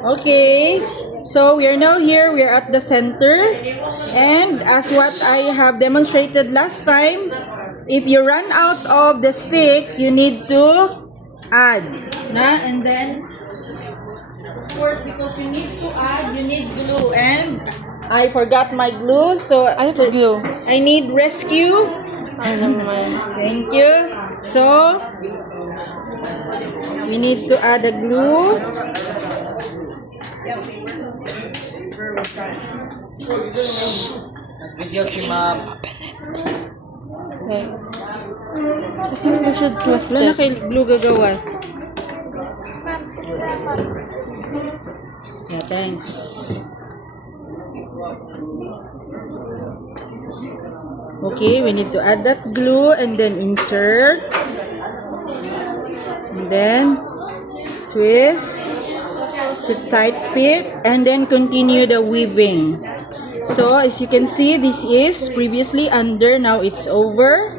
Okay, so we are now here. We are at the center, and as what I have demonstrated last time, if you run out of the stick, you need to add, and then of course because you need to add, you need glue, and I forgot my glue, so I have glue. I need rescue. I naman. Thank you. So we need to add a glue. Video si ma'am. Okay. I think we should twist Wala na it. kay glue gagawas. Yeah, thanks. Okay, we need to add that glue and then insert. And then twist to tight fit and then continue the weaving. So as you can see, this is previously under, now it's over.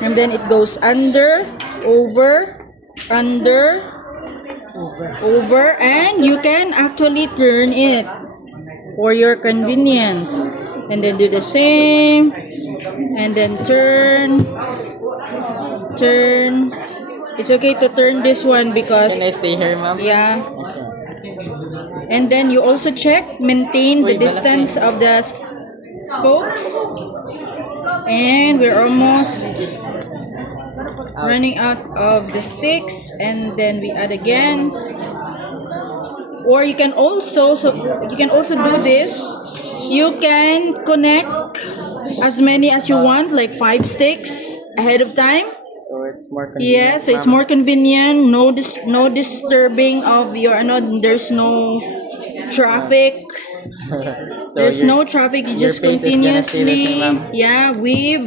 And then it goes under, over, under, over, and you can actually turn it for your convenience. And then do the same, and then turn. It's okay to turn this one because, Can I stay here, ma'am? yeah. And then you also maintain the distance of the spokes. And we're almost running out of the sticks, and then we add again. Or you can also do this. You can connect as many as you want, like 5 sticks ahead of time. So it's more convenient. Yeah, so it's more convenient. No disturbing of there's no traffic. So There's no traffic. You just pace is gonna stay the continuously, same, ma'am. weave.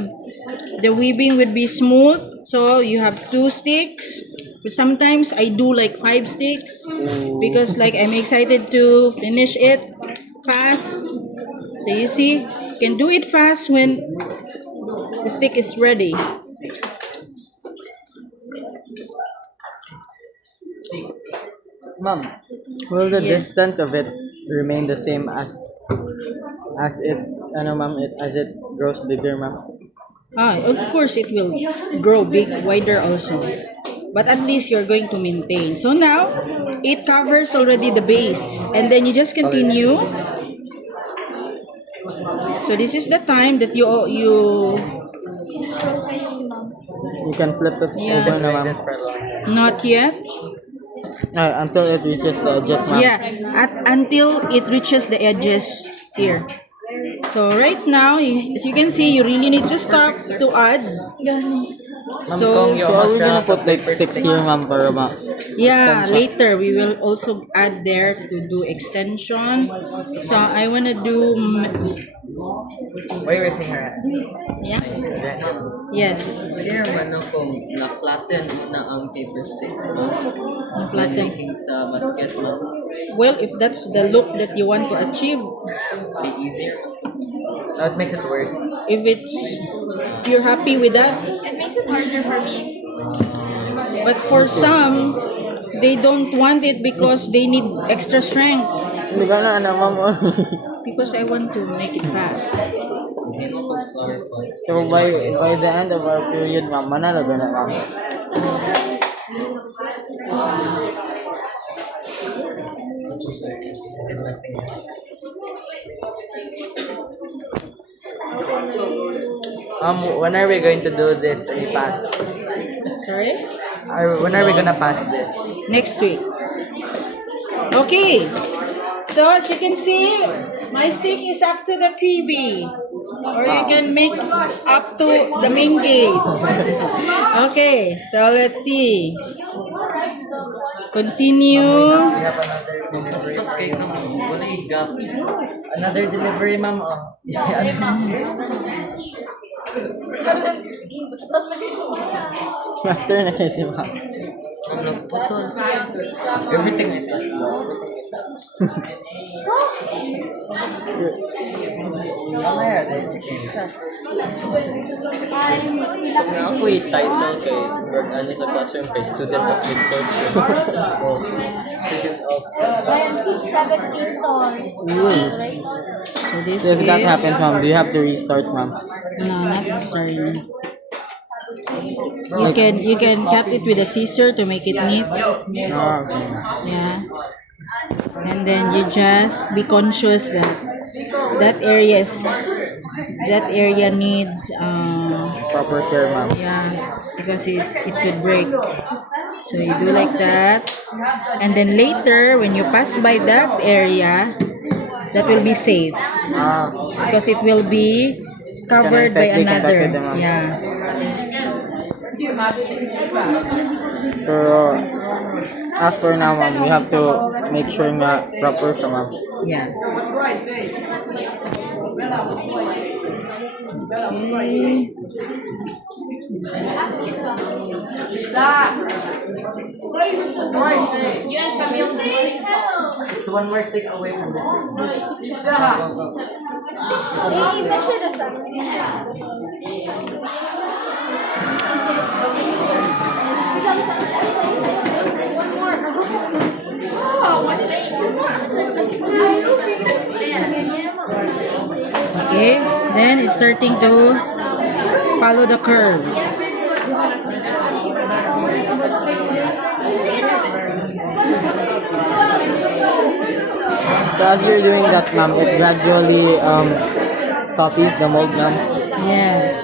The weaving would be smooth. So you have 2 sticks. But sometimes I do like 5 sticks because like I'm excited to finish it fast. So you see, you can do it fast when the stick is ready. Ma'am, will the Yes. distance of it remain the same as it, as it grows bigger, ma'am? Of course it will grow wider also. But at least you're going to maintain. So now, it covers already the base. And then you just continue. So this is the time that you can flip it Yeah. over, na, ma'am. not yet. Until it reaches the edges, ma'am. Yeah, until it reaches the edges here. So right now, as you can see, you really need to stop to add. So So are we gonna put like sticks here, ma'am, para yeah, later we will also add there to do extension. So I wanna do Why are we seeing her? yeah. Yes. Pwede naman kung na-flatten na ang paper sticks mo. Flatten. Making sa basket mo. Well, if that's the look that you want to achieve, Be easier. That makes it worse. if you're happy with that, It makes it harder for me. but for some, they don't want it because they need extra strength. Hindi ka na, ma'am. Because I want to make it fast. Hindi mo kung flower pot. So by the end of our period, ma'am, manalo na, ma'am. When are we going to do this any pass? Sorry? When are we gonna pass this? Next week. Okay. So as you can see, my stick is up to the TV. Or you can make up to the main gate. Okay, so let's see. Continue. We have another Mas delivery. kahit naman, wala yung gaps. Another delivery, ma'am. Oh. Master na siya si ma'am. Ang nagputol. Everything. Mamaya din. Ako i-title kay Lord Ani sa classroom kay student of this culture. Student of I am 6'7" feet tall. Right? So this So if that is happens, ma'am, do you have to restart, ma'am? no, not necessarily. You can cut it with a scissor to make it neat. Oh, okay. Yeah. And then you just be conscious that that area needs Proper care, ma'am. yeah, because it could break. So you do like that, and then later when you pass by that area, that will be safe Ah, because it will be covered by Connected, another. connected naman. Yeah. so as for now, ma'am, we have to make sure na proper siya, ma'am. Yeah. You and Camille doing So one more stick away from it. Hey, measure the sun. Okay. Then it's starting to follow the curve. So as you're doing that, ma'am, it gradually copies the mold, ma'am. Yes.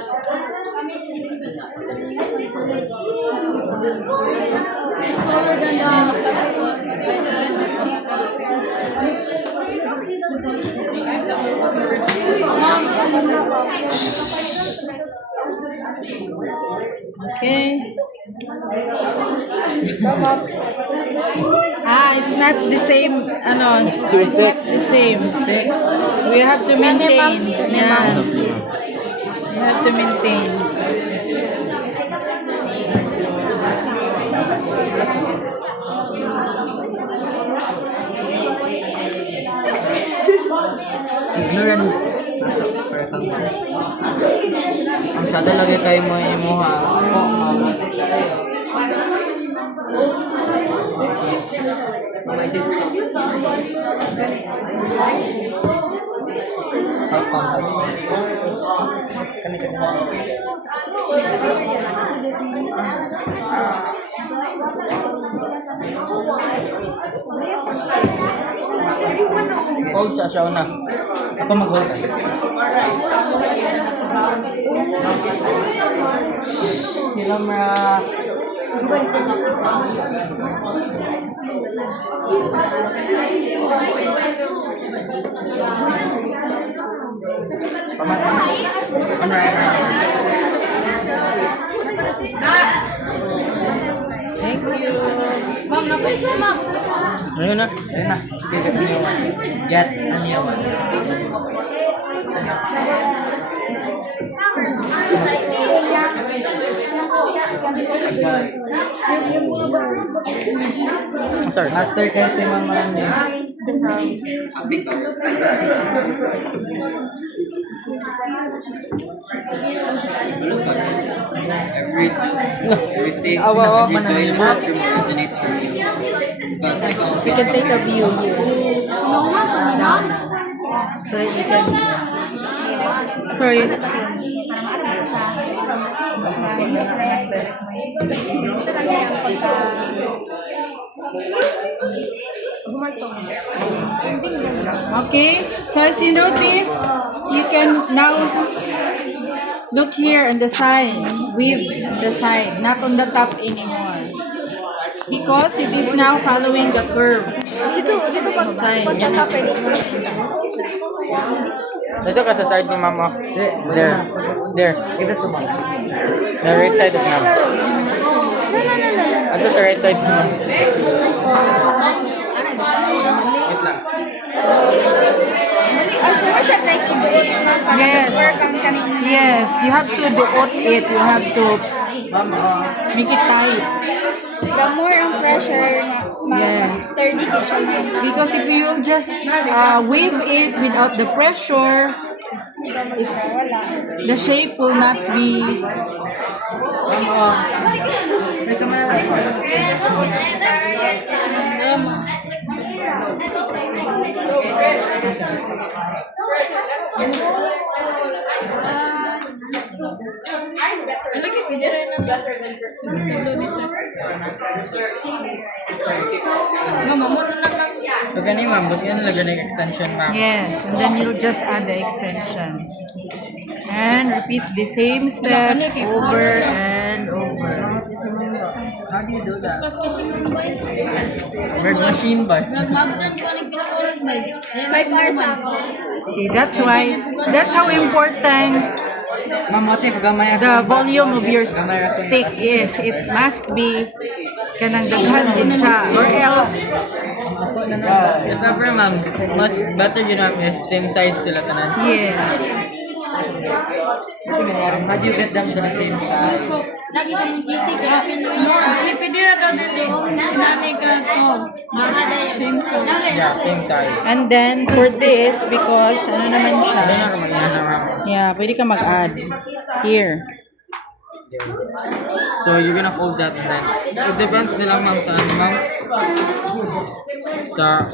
Okay. It's not the same. It's not the same. We have to maintain. Yeah. We have to maintain. Ignorant. Ang sada lagi kayo mo imo ha. Hold sa siya na. Ako mag-hold. Sila Thank you. Ma'am, napisa, ma'am. Ayun na. Ayun na. Sige, aniyawan. Get aniyawan. Sorry. Master kasi mama niya. everything, Awa, every joy in the manang- classroom originates from you. Because ikaw, You can take a view here. Down. So you can. Sorry. Okay, so as you notice, you can now look here on the side, with the side, not on the top anymore. Because it is now following the curve. Dito pag Side. sa papel. Dito ka sa side ni mama. There. There. Give it to mama. The right side of mama. Ito sa right side ni mama. Wait lang. Siya like iduot na Yes. work ang kanina. Yes, you have to duot it. You have to make it tight. The more ang pressure na Yes. Sturdy ka siya, ma'am. Because if you will just wave it without the pressure, the shape will not be. Lagi pwede rin ang better than tulo ni sir. Mama, mo na lang lang. So gani ma'am, but yan lang gani extension ma'am. Yes, and then you'll just add the extension. And repeat the same step over and over. How do you do that? Tapos kasi mo ba yun? Bird machine ba? Nagmagdan ko ng pinag-oras ba yun? 5 hours ako. See, that's how important Ma'am, motif gamay ako. the volume of your stick is. It must be kanang daghan din siya, or else Yes, ever ma'am, mas better yun ma'am if same size sila tanan. yes. How do you get them to the same size? Lagi sa mong GC ka. No, dili pwede na daw dili. Sinanay ka to. Mara na yun. Yeah, same size. And then for this, because ano naman siya, Kaya na naman yan ma'am. yeah, pwede ka mag-add here. So you're gonna fold that then. It depends nila ma'am sa ano ma'am. Sa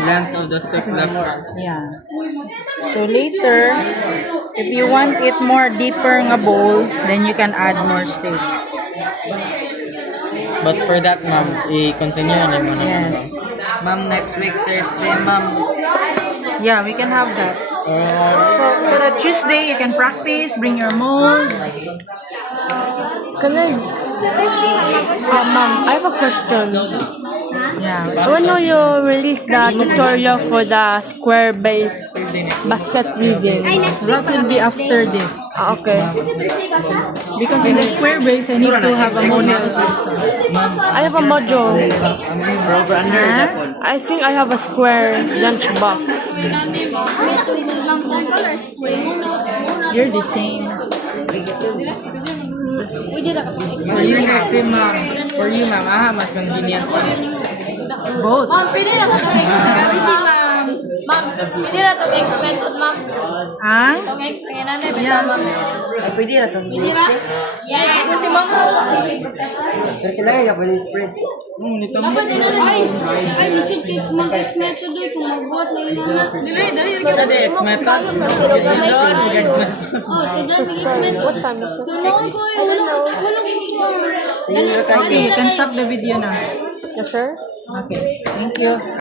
length of the stick left ma'am. Yeah. So later, if you want it more deeper nga bowl, then you can add more sticks. But for that ma'am, i-continue na muna. Yes. Ma'am, next week Thursday ma'am. Yeah, we can have that. So that Tuesday you can practice, bring your mold. So Thursday, ma'am, Ma'am, I have a question. Yeah. When will you release the tutorial for the square base basket weaving? So that will be after this. Ah, okay. Because in the square base, I need to have a model. I have a module. Huh? I think I have a square lunchbox. this is ma'am, circle or square? You're the same. Pwede na ka. For you next time ma'am. For you ma'am, mas convenient pa. Both. Ma'am, pwede na ito Grabe si ma'am. Ma'am, pwede na ito X method, ma'am. Ah? Itong X, ngayon na bitaw, ma'am. Pwede na? Yeah, kasi ma'am. Dapat din na Ay, lisod kayo kung mag-X method doon, kung mag-bot na yun na. Dili, dali. Pwede X-method. X-method. Oh, tignan mag-X method. So, noon ko, walang Okay, you can stop the video now. Yes, sir. Okay, thank you.